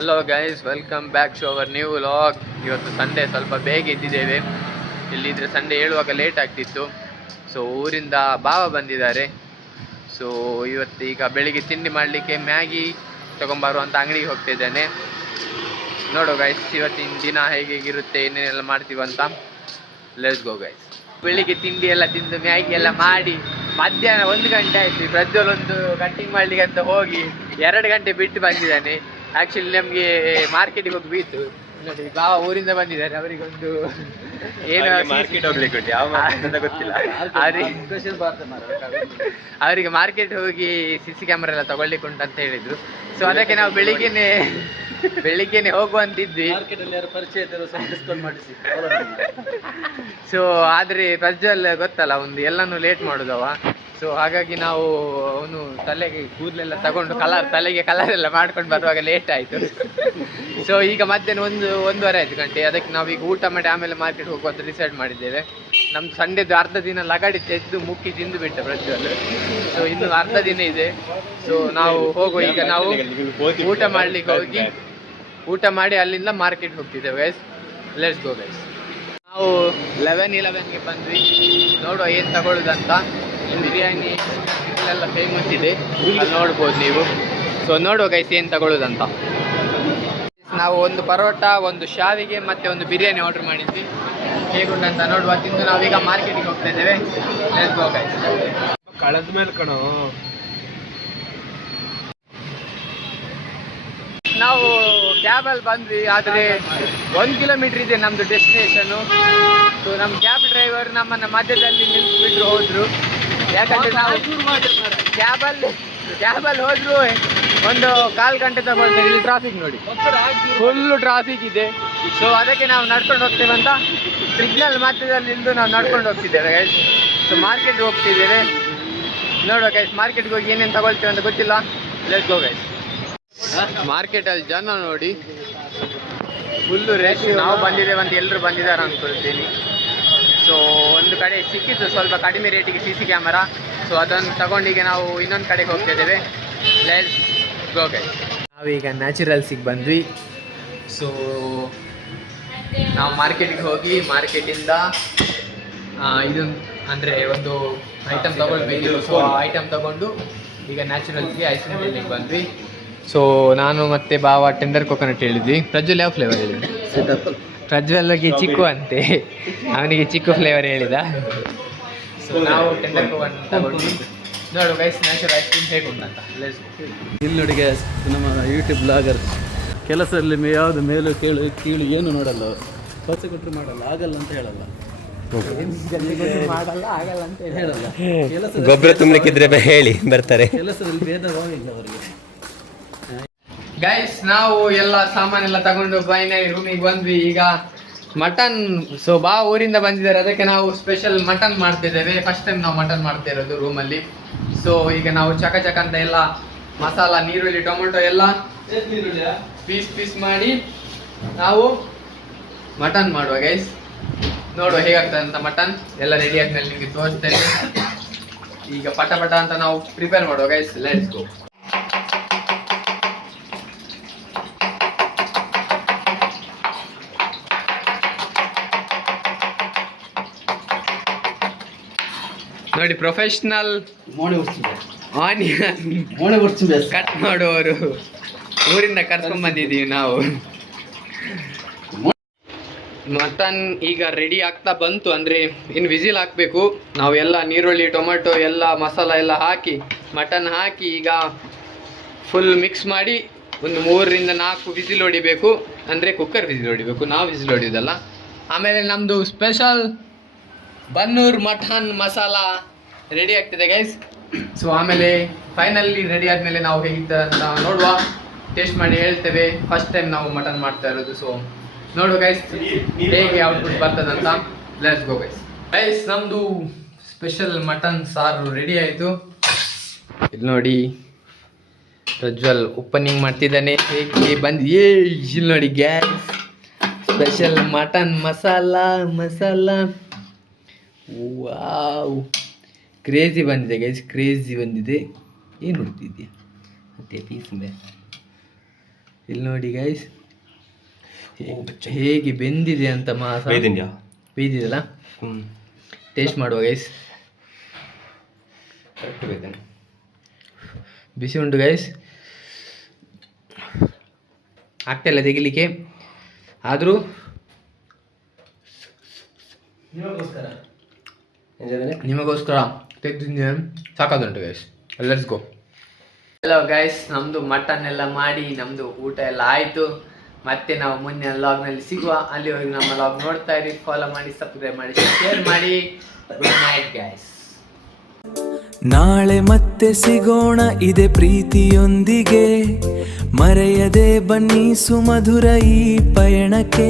Hello guys, welcome back to our new vlog. ಇವತ್ತು Sunday ಸ್ವಲ್ಪ ಬೇಗ ಎದ್ದಿದ್ದೇವೆ. ಇಲ್ಲಿದ್ರೆ ಸಂಡೇ ಹೇಳುವಾಗ ಲೇಟ್ ಆಗ್ತಿತ್ತು. ಸೊ ಊರಿಂದ ಬಾವ ಬಂದಿದ್ದಾರೆ. ಸೊ ಇವತ್ತು ಈಗ ಬೆಳಿಗ್ಗೆ ತಿಂಡಿ ಮಾಡಲಿಕ್ಕೆ ಮ್ಯಾಗಿ ತೊಗೊಂಬರುವಂಥ ಅಂಗಡಿಗೆ ಹೋಗ್ತಿದ್ದೇನೆ. ನೋಡೋ ಗೈಸ್ ಇವತ್ತಿನ ದಿನ ಹೇಗಿರುತ್ತೆ, ಏನೇನೆಲ್ಲ ಮಾಡ್ತೀವಂತ. Let's go guys. ಬೆಳಿಗ್ಗೆ ತಿಂಡಿ ಎಲ್ಲ ತಿಂದು ಮ್ಯಾಗಿ ಎಲ್ಲ ಮಾಡಿ ಮಧ್ಯಾಹ್ನ 1 ಗಂಟೆ ಆಯಿತು. ಪ್ರಜ್ವಲ್ ಒಂದು ಕಟ್ಟಿಂಗ್ ಮಾಡಲಿಕ್ಕೆ ಅಂತ ಹೋಗಿ 2 ಗಂಟೆ ಬಿಟ್ಟು ಬಂದಿದ್ದಾನೆ. ಆ್ಯಕ್ಚುಲಿ ನಮಗೆ ಮಾರ್ಕೆಟಿಗೆ ಹೋಗಿ ಬೀತು. ನೋಡಿ ಬಾವ ಊರಿಂದ ಬಂದಿದ್ದಾರೆ. ಅವರಿಗೊಂದು ಏನು ಮಾರ್ಕೆಟ್ ಹೋಗ್ಲಿಕ್ಕೆ ಗೊತ್ತಿಲ್ಲ. ಅವರಿಗೆ ಮಾರ್ಕೆಟ್ ಹೋಗಿ CC ಕ್ಯಾಮ್ರಾ ಎಲ್ಲ ತಗೊಳ್ಲಿಕ್ಕೆ ಉಂಟು ಅಂತ ಹೇಳಿದ್ರು. ಸೊ ಅದಕ್ಕೆ ನಾವು ಬೆಳಿಗ್ಗೆನೆ ಹೋಗುವಂತಿದ್ವಿ. ಸೊ ಆದರೆ ಪ್ರಜ್ವಲ್ ಗೊತ್ತಲ್ಲ, ಒಂದು ಎಲ್ಲನೂ ಲೇಟ್ ಮಾಡೋದವ. ಸೊ ಹಾಗಾಗಿ ನಾವು ಅವನು ತಲೆಗೆ ಕೂದಲೆಲ್ಲ ತಗೊಂಡು ತಲೆಗೆ ಕಲರ್ ಎಲ್ಲ ಮಾಡ್ಕೊಂಡು ಬರುವಾಗ ಲೇಟ್ ಆಯಿತು. ಸೊ ಈಗ ಮಧ್ಯಾಹ್ನ 1:30 ಗಂಟೆ. ಅದಕ್ಕೆ ನಾವೀಗ ಊಟ ಮಾಡಿ ಆಮೇಲೆ ಮಾರ್ಕೆಟ್ ಹೋಗುವಂತ ಡಿಸೈಡ್ ಮಾಡಿದ್ದೇವೆ. ನಮ್ದು ಸಂಡೇದು ಅರ್ಧ ದಿನ ಲಗಾಡಿ ತೆಗೆದು ಮುಕ್ಕಿ ತಿಂದು ಬಿಟ್ಟ ಪ್ರಜ್ವಲ್. ಸೊ ಇನ್ನು ಅರ್ಧ ದಿನ ಇದೆ. ಸೊ ನಾವು ಹೋಗುವ. ಈಗ ನಾವು ಊಟ ಮಾಡ್ಲಿಕ್ಕೆ ಹೋಗಿ ಊಟ ಮಾಡಿ ಅಲ್ಲಿಂದ ಮಾರ್ಕೆಟ್ ಹೋಗ್ತಿದ್ದೇವೆ ಗೈಸ್. Let's go guys. ನಾವು 11ಗೆ ಬಂದ್ವಿ. ನೋಡುವ ಏನು ತಗೊಳ್ಳೋದಂತ. ಬಿರಿಯಾನಿ ಇಲ್ಲೆಲ್ಲ ಫೇಮಸ್ ಇದೆ, ಅಲ್ಲಿ ನೋಡ್ಬೋದು ನೀವು. ಸೊ ನೋಡುವ ಗೈಸ್ ಏನು ತಗೊಳ್ಳೋದಂತ. ನಾವು ಒಂದು ಪರೋಟ, ಒಂದು ಶಾವಿಗೆ ಮತ್ತು ಒಂದು ಬಿರಿಯಾನಿ ಆರ್ಡರ್ ಮಾಡಿದ್ವಿ. ಹೇಗುಂಟಂತ ನೋಡುವ. ತಿಂದು ನಾವೀಗ ಮಾರ್ಕೆಟಿಗೆ ಹೋಗ್ತಾ ಇದ್ದೇವೆ. Let's go guys. ಕಳೆದ ಮೇಲೆ ಕಣೋ ನಾವು ಕ್ಯಾಬಲ್ಲಿ ಬಂದ್ವಿ. ಆದರೆ 1 ಕಿಲೋಮೀಟ್ರ್ ಇದೆ ನಮ್ಮದು ಡೆಸ್ಟಿನೇಷನ್ನು. ಸೊ ನಮ್ಮ ಕ್ಯಾಬ್ ಡ್ರೈವರ್ ನಮ್ಮನ್ನು ಮಧ್ಯದಲ್ಲಿ ನಿಲ್ಲಿಸ್ಬಿಟ್ಟು ಹೋದರು. ಯಾಕಂದರೆ ನಾವು ಕ್ಯಾಬಲ್ಲಿ ಹೋದರೂ ಒಂದು 1/4 ಗಂಟೆ ತಗೊಳ್ತೇವೆ. ಇಲ್ಲಿ ಟ್ರಾಫಿಕ್ ನೋಡಿ, ಫುಲ್ಲು ಟ್ರಾಫಿಕ್ ಇದೆ. ಸೊ ಅದಕ್ಕೆ ನಾವು ನಡ್ಕೊಂಡು ಹೋಗ್ತೇವೆ ಅಂತ ಸಿಗ್ನಲ್ ಮಧ್ಯದಲ್ಲಿ ನಿಂತು ನಾವು ನಡ್ಕೊಂಡು ಹೋಗ್ತಿದ್ದೇವೆ ಗೈಸ್. ಸೊ ಮಾರ್ಕೆಟ್ಗೆ ಹೋಗ್ತಿದ್ದೇವೆ. ನೋಡುವ ಗೈಸ್, ಮಾರ್ಕೆಟ್ಗೆ ಹೋಗಿ ಏನೇನು ತಗೊಳ್ತೇವೆ ಅಂತ ಗೊತ್ತಿಲ್ಲ. Let's go guys. ಮಾರ್ಕೆಟಲ್ಲಿ ಜನ ನೋಡಿ, ಫುಲ್ಲು ರೇಷ್. ನಾವು ಬಂದಿದ್ದೇವೆ ಅಂತ ಎಲ್ಲರೂ ಬಂದಿದ್ದಾರೆ ಅಂದ್ಕೊಳ್ತೀನಿ. ಸೊ ಒಂದು ಕಡೆ ಸಿಕ್ಕಿತ್ತು ಸ್ವಲ್ಪ ಕಡಿಮೆ ರೇಟಿಗೆ CC ಕ್ಯಾಮರಾ. ಸೊ ಅದನ್ನು ತಗೊಂಡಿಗೆ ನಾವು ಇನ್ನೊಂದು ಕಡೆಗೆ ಹೋಗ್ತಿದ್ದೇವೆ. Let's go guys. ನಾವೀಗ ನ್ಯಾಚುರಲ್ಸಿಗೆ ಬಂದ್ವಿ. ಸೊ ನಾವು ಮಾರ್ಕೆಟಿಗೆ ಹೋಗಿ ಮಾರ್ಕೆಟಿಂದ ಇದು ಅಂದರೆ ಒಂದು ಐಟಮ್ ತಗೊಳ್ಬೇಕು. ಸೊ ಆ ಐಟಮ್ ತಗೊಂಡು ಈಗ ನ್ಯಾಚುರಲ್ಸ್ಗೆ ಐಸ್ ಕ್ರೀಮ್ ತಿನ್ಲಿಕ್ಕೆ ಬಂದ್ವಿ. ಸೊ ನಾನು ಮತ್ತು ಬಾವ ಟೆಂಡರ್ ಕೊಕೊನಟ್ ಹೇಳಿದ್ವಿ. ಪ್ರಜ್ವಲ್ ಯಾವ ಫ್ಲೇವರ್ ಹೇಳಿದ್ವಿ? ಪ್ರಜ್ವಲ್ಗೆ ಚಿಕ್ಕು ಅಂತೆ, ಅವನಿಗೆ ಚಿಕ್ಕು ಫ್ಲೇವರ್ ಹೇಳಿದ. ಸೊ ನಾವು ಟೆಂಡರ್ ಕೊಕೊನಟ್ ತಗೊಂಡು ನೋಡು ಗೈಸ್ ನ್ಯಾಚುರಲ್ ಐಸ್ ಕ್ರೀಮ್ ಹೇಗುಂಟಂತ. ಇಲ್ಲಿ ನೋಡಿ ಗ್ಯಾಸ್, ನಮ್ಮ ಯೂಟ್ಯೂಬ್ ಬ್ಲಾಗರ್ ಕೆಲಸದಲ್ಲಿ ಯಾವುದು ಮೇಲೂ ಕೀಳು ಏನು ನೋಡಲ್ಲ. ಪಚ್ಚ ಕೊಟ್ಟರು ಮಾಡಲ್ಲ, ಆಗಲ್ಲ ಅಂತ ಹೇಳಲ್ಲ. ಆಗಲ್ಲ ಅಂತ ಹೇಳಲ್ಲ. ಗೊಬ್ಬರ ತುಂಬಲಿಕ್ಕಿದ್ರೆ ಹೇಳಿ ಬರ್ತಾರೆ. ಕೆಲಸದಲ್ಲಿ ಭೇದ ಭಾವ ಇಲ್ಲ ಅವರಿಗೆ. ಗೈಸ್ ನಾವು ಎಲ್ಲ ಸಾಮಾನೆಲ್ಲ ತಗೊಂಡು ಫೈನಲಿ ರೂಮಿಗೆ ಬಂದ್ವಿ. ಈಗ ಮಟನ್. ಸೊ ಊರಿಂದ ಬಂದಿದ್ದಾರೆ, ಅದಕ್ಕೆ ನಾವು ಸ್ಪೆಷಲ್ ಮಟನ್ ಮಾಡ್ತಿದ್ದೇವೆ. ಫಸ್ಟ್ ಟೈಮ್ ನಾವು ಮಟನ್ ಮಾಡ್ತಾ ಇರೋದು ರೂಮಲ್ಲಿ. ಸೊ ಈಗ ನಾವು ಚಕ ಅಂತ ಎಲ್ಲ ಮಸಾಲ, ನೀರುಳ್ಳಿ, ಟೊಮೊಟೊ ಎಲ್ಲ ಪೀಸ್ ಮಾಡಿ ನಾವು ಮಟನ್ ಮಾಡುವ ಗೈಸ್. ನೋಡುವ ಹೇಗಾಗ್ತದೆ ಅಂತ. ಮಟನ್ ಎಲ್ಲ ರೆಡಿ ಆದ್ಮೇಲೆ ನಿಮಗೆ ತೋರಿಸ್ತೇನೆ. ಈಗ ಪಟ ಅಂತ ನಾವು ಪ್ರಿಪೇರ್ ಮಾಡುವ ಗೈಸ್. ಲೆಟ್ಸ್ ಗೋ. ನೋಡಿ ಪ್ರೊಫೆಷನಲ್ ಆನಿಯನ್ ಕಟ್ ಮಾಡುವವರು ಊರಿಂದ ಕರ್ಕೊಂಡ್ ಬಂದಿದ್ದೀವಿ ನಾವು. ಮಟನ್ ಈಗ ರೆಡಿ ಆಗ್ತಾ ಬಂತು. ಅಂದರೆ ಇನ್ನು ವಿಸಿಲ್ ಹಾಕಬೇಕು ನಾವು. ಎಲ್ಲ ನೀರುಳ್ಳಿ, ಟೊಮೆಟೊ ಎಲ್ಲ ಮಸಾಲ ಎಲ್ಲ ಹಾಕಿ ಮಟನ್ ಹಾಕಿ ಈಗ ಫುಲ್ ಮಿಕ್ಸ್ ಮಾಡಿ ಒಂದು 3-4 ವಿಸಿಲ್ ಹೊಡಿಬೇಕು. ಅಂದರೆ ಕುಕ್ಕರ್ ವಿಸಿಲ್ ಹೊಡಿಬೇಕು, ನಾವು ವಿಸಿಲ್ ಹೊಡಿಯೋದಲ್ಲ. ಆಮೇಲೆ ನಮ್ಮದು special Bannur mutton masala ready ಆಗ್ತಿದೆ ಗೈಸ್. ಸೊ ಆಮೇಲೆ ಫೈನಲಿ ರೆಡಿ ಆದಮೇಲೆ ನಾವು ಹೇಗಿದ್ದ ಅಂತ ನೋಡುವ, ಟೇಸ್ಟ್ ಮಾಡಿ ಹೇಳ್ತೇವೆ. ಫಸ್ಟ್ ಟೈಮ್ ನಾವು ಮಟನ್ ಮಾಡ್ತಾ ಇರೋದು. ಸೊ ನೋಡುವ ಗೈಸ್ ಹೇಗೆ ಔಟ್ಪುಟ್ ಬರ್ತದಂತ. Let's go guys. ನಮ್ಮದು ಸ್ಪೆಷಲ್ ಮಟನ್ ಸಾರು ರೆಡಿ ಆಯಿತು. ಇಲ್ಲಿ ನೋಡಿ ಪ್ರಜ್ವಲ್ ಓಪನಿಂಗ್ ಮಾಡ್ತಿದ್ದಾನೆ. ಹೇಗೆ ಬಂದು ಇಲ್ಲಿ ನೋಡಿ gas special mutton masala. Wow, crazy ಬಂದಿದೆ ಗೈಸ್, ಕ್ರೇಜಿ ಬಂದಿದೆ. ಏನು ನೋಡ್ತಿದ್ಯಾ ಮತ್ತೆ ಪೀಸ್ ಇಲ್ಲಿ ನೋಡಿ ಗೈಸ್ ಹೇಗೆ ಬೆಂದಿದೆ ಅಂತ ಮಾಸ ಬೇಯ್ದಿದೆಯಲ್ಲ. ಟೇಸ್ಟ್ ಮಾಡುವ ಗೈಸ್. ಬಿಸಿ ಉಂಟು ಗೈಸ್, ಆಗ್ತಾಯಿಲ್ಲ ತೆಗಿಲಿಕ್ಕೆ, ಆದರೂ ನಿಮಗೋಸ್ಕರ ತೆಗೆದಿದ್ದೀನಿ. ಸಾಕಾದುಂಟು guys. Let's go. Hello guys, ನಮ್ಮದು ಮಟನ್ ಎಲ್ಲ ಮಾಡಿ ನಮ್ಮದು ಊಟ ಎಲ್ಲ ಆಯಿತು. ಮತ್ತೆ ನಾವು ಮುಂದಿನ ಲಾಗ್ನಲ್ಲಿ ಸಿಗುವ. ಅಲ್ಲಿವರೆಗೂ ನಮ್ಮ ಲಾಗ್ ನೋಡ್ತಾ ಇರಿ, ಫಾಲೋ ಮಾಡಿ, ಸಬ್ಸ್ಕ್ರೈಬ್ ಮಾಡಿ, ಶೇರ್ ಮಾಡಿ. Good night guys. ನಾಳೆ ಮತ್ತೆ ಸಿಗೋಣ ಇದೇ ಪ್ರೀತಿಯೊಂದಿಗೆ, ಮರೆಯದೆ ಬನ್ನಿ ಸುಮಧುರ ಈ ಪಯಣಕ್ಕೆ.